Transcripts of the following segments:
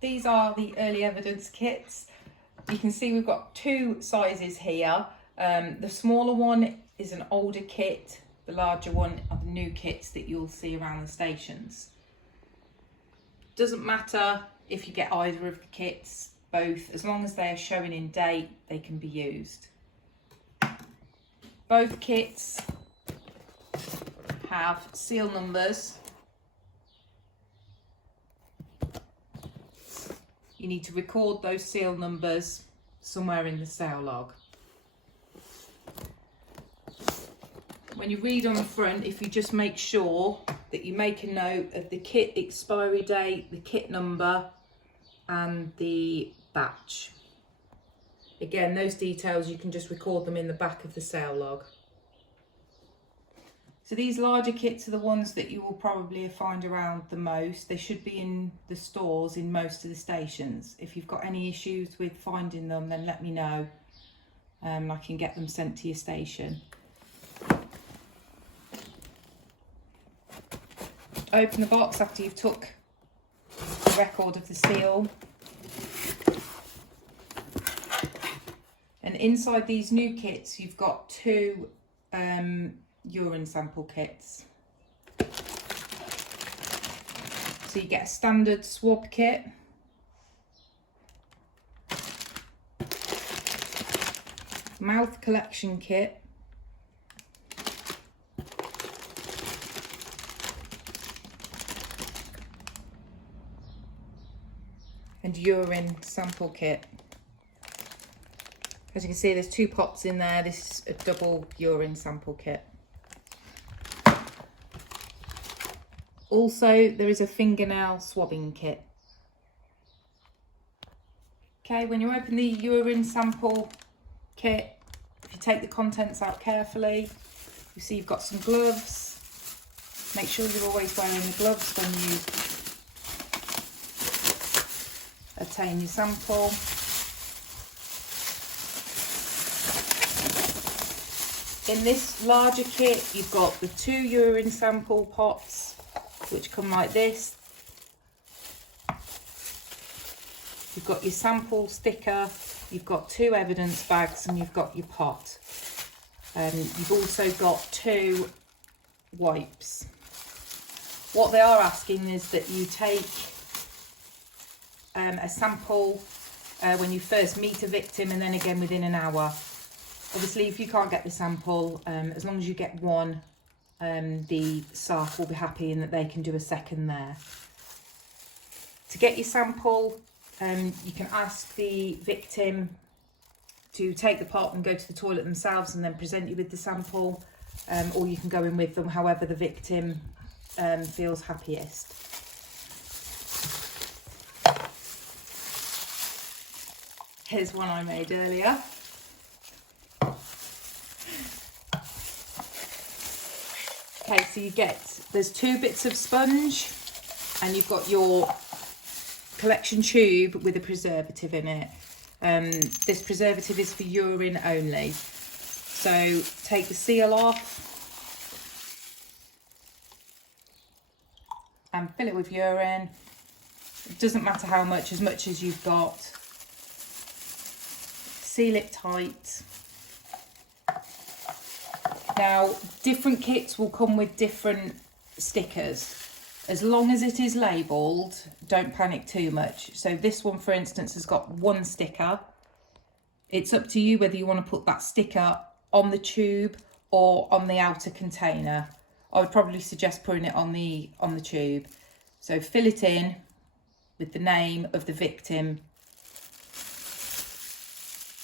These are the early evidence kits. You can see we've got two sizes here. The smaller one is an older kit. The larger one are the new kits that you'll see around the stations. Doesn't matter if you get either of the kits, both, as long as they are showing in date, they can be used. Both kits have seal numbers. You need to record those seal numbers somewhere in the sale log. When you read on the front, if you just make sure that you make a note of the kit expiry date, the kit number and the batch. Again, those details, you can just record them in the back of the sale log. So these larger kits are the ones that you will probably find around the most. They should be in the stores in most of the stations. If you've got any issues with finding them, then let me know. I can get them sent to your station. Open the box after you've took the record of the seal. And inside these new kits, you've got two urine sample kits. So you get a standard swab kit, mouth collection kit, and urine sample kit. As you can see, there's two pots in there. This is a double urine sample kit. Also, there is a fingernail swabbing kit. Okay, when you open the urine sample kit, if you take the contents out carefully, you see you've got some gloves. Make sure you're always wearing the gloves when you obtain your sample. In this larger kit, you've got the two urine sample pots, which come like this. You've got your sample sticker, you've got two evidence bags, and you've got your pot. You've also got two wipes. What they are asking is that you take a sample when you first meet a victim, and then again within an hour. Obviously, if you can't get the sample, as long as you get one, the staff will be happy in that they can do a second there. To get your sample, you can ask the victim to take the pot and go to the toilet themselves and then present you with the sample, or you can go in with them, however the victim feels happiest. Here's one I made earlier. Okay, so there's two bits of sponge, and you've got your collection tube with a preservative in it. This preservative is for urine only. So take the seal off and fill it with urine. It doesn't matter how much, as much as you've got. Seal it tight. Now, different kits will come with different stickers. As long as it is labelled, don't panic too much. So this one, for instance, has got one sticker. It's up to you whether you want to put that sticker on the tube or on the outer container. I would probably suggest putting it on the tube. So fill it in with the name of the victim,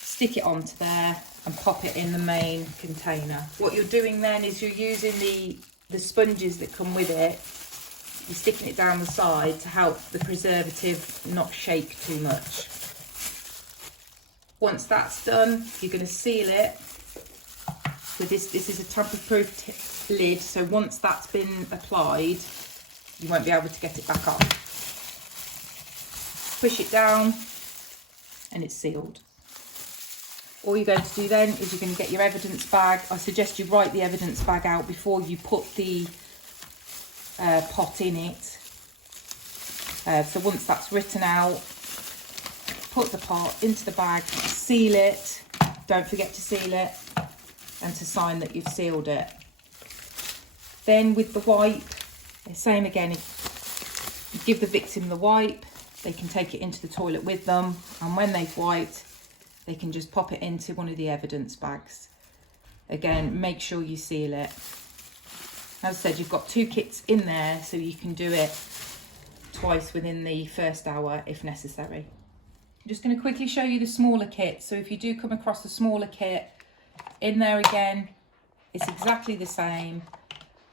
stick it onto there and pop it in the main container. What you're doing then is you're using the sponges that come with it. You're sticking it down the side to help the preservative not shake too much. Once that's done, you're going to seal it with this. This is a tamper-proof lid, so once that's been applied, you won't be able to get it back on. Push it down and it's sealed. All you're going to do then is you're going to get your evidence bag. I suggest you write the evidence bag out before you put the pot in it. So once that's written out, put the part into the bag, seal it, don't forget to seal it, and to sign that you've sealed it. Then with the wipe, same again, if you give the victim the wipe, they can take it into the toilet with them, and when they've wiped, they can just pop it into one of the evidence bags. Again, make sure you seal it. As I said, you've got 2 kits in there, so you can do it twice within the first hour if necessary. I'm just going to quickly show you the smaller kit. So if you do come across a smaller kit, in there again, it's exactly the same,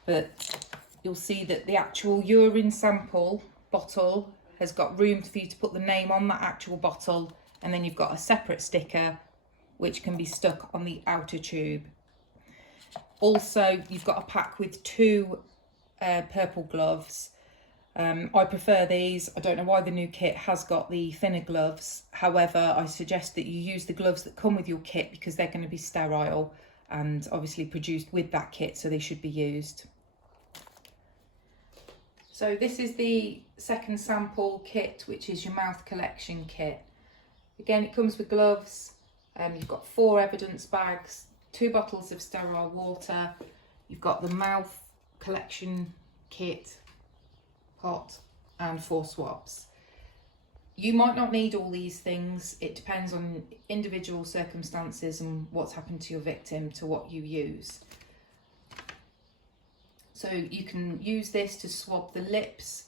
but you'll see that the actual urine sample bottle has got room for you to put the name on that actual bottle, and then you've got a separate sticker which can be stuck on the outer tube. Also, you've got a pack with 2 purple gloves. I prefer these. I don't know why the new kit has got the thinner gloves. However, I suggest that you use the gloves that come with your kit because they're going to be sterile and obviously produced with that kit, so they should be used. So this is the second sample kit, which is your mouth collection kit. Again, it comes with gloves. You've got 4 evidence bags, 2 bottles of sterile water. You've got the mouth collection kit, pot, and 4 swabs. You might not need all these things. It depends on individual circumstances and what's happened to your victim to what you use. So you can use this to swab the lips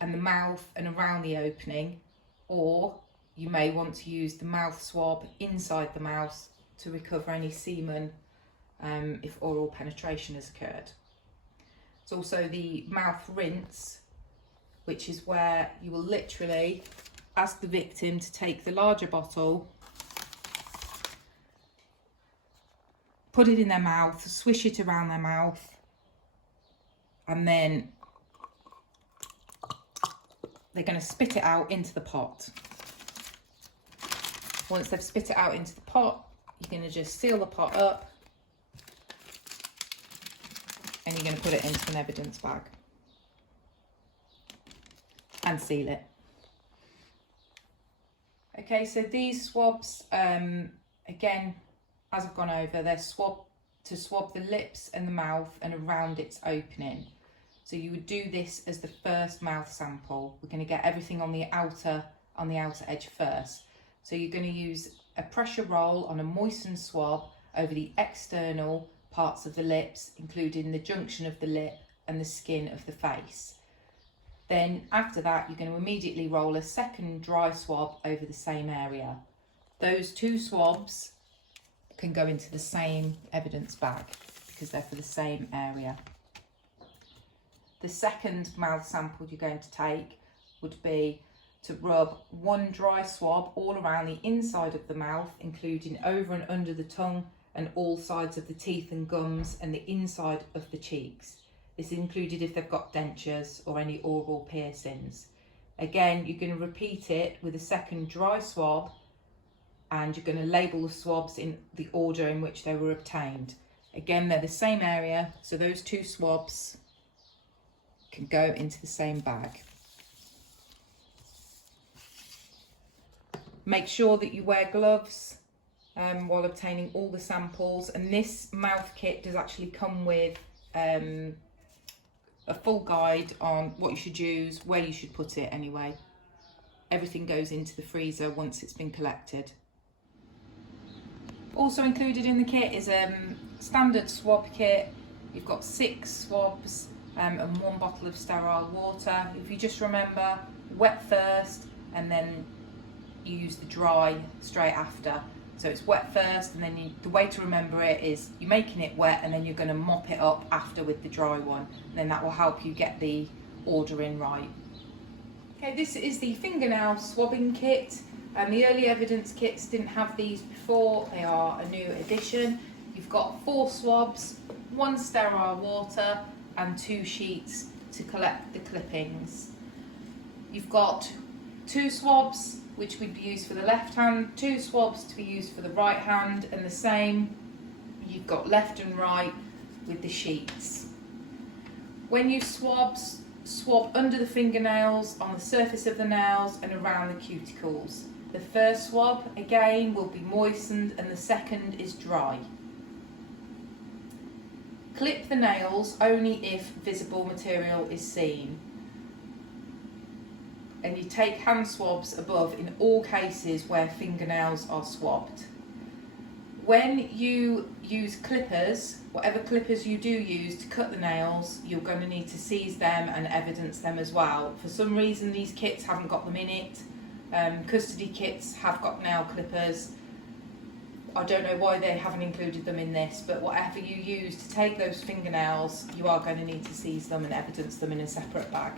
and the mouth and around the opening, or you may want to use the mouth swab inside the mouth to recover any semen if oral penetration has occurred. It's also the mouth rinse, which is where you will literally ask the victim to take the larger bottle, put it in their mouth, swish it around their mouth, and then they're going to spit it out into the pot. Once they've spit it out into the pot, you're going to just seal the pot up, and you're going to put it into an evidence bag and seal it. Okay, so these swabs, again, as I've gone over, they're to swab the lips and the mouth and around its opening. So you would do this as the first mouth sample. We're going to get everything on the outer edge first. So you're going to use a pressure roll on a moistened swab over the external parts of the lips, including the junction of the lip and the skin of the face. Then after that, you're going to immediately roll a second dry swab over the same area. Those 2 swabs can go into the same evidence bag because they're for the same area. The second mouth sample you're going to take would be to rub 1 dry swab all around the inside of the mouth, including over and under the tongue and all sides of the teeth and gums and the inside of the cheeks. This is included if they've got dentures or any oral piercings. Again, you're going to repeat it with a second dry swab, and you're going to label the swabs in the order in which they were obtained. Again, they're the same area, so those 2 swabs can go into the same bag. Make sure that you wear gloves while obtaining all the samples, and this mouth kit does actually come with a full guide on what you should use, where you should put it anyway. Everything goes into the freezer once it's been collected. Also included in the kit is a standard swab kit. You've got 6 swabs and 1 bottle of sterile water. If you just remember, wet first and then you use the dry straight after. So it's wet first, and then the way to remember it is you're making it wet and then you're going to mop it up after with the dry one, and then that will help you get the order in right. Okay, this is the fingernail swabbing kit, and the early evidence kits didn't have these before. They are a new addition. You've got 4 swabs, 1 sterile water and 2 sheets to collect the clippings. You've got 2 swabs which would be used for the left hand, 2 swabs to be used for the right hand, and the same, you've got left and right with the sheets. When you swab swab under the fingernails, on the surface of the nails and around the cuticles. The first swab again will be moistened and the second is dry. Clip the nails only if visible material is seen. And you take hand swabs above in all cases where fingernails are swabbed. When you use clippers, whatever clippers you do use to cut the nails, you're going to need to seize them and evidence them as well. For some reason these kits haven't got them in it. Custody kits have got nail clippers. I don't know why they haven't included them in this, but whatever you use to take those fingernails, you are going to need to seize them and evidence them in a separate bag.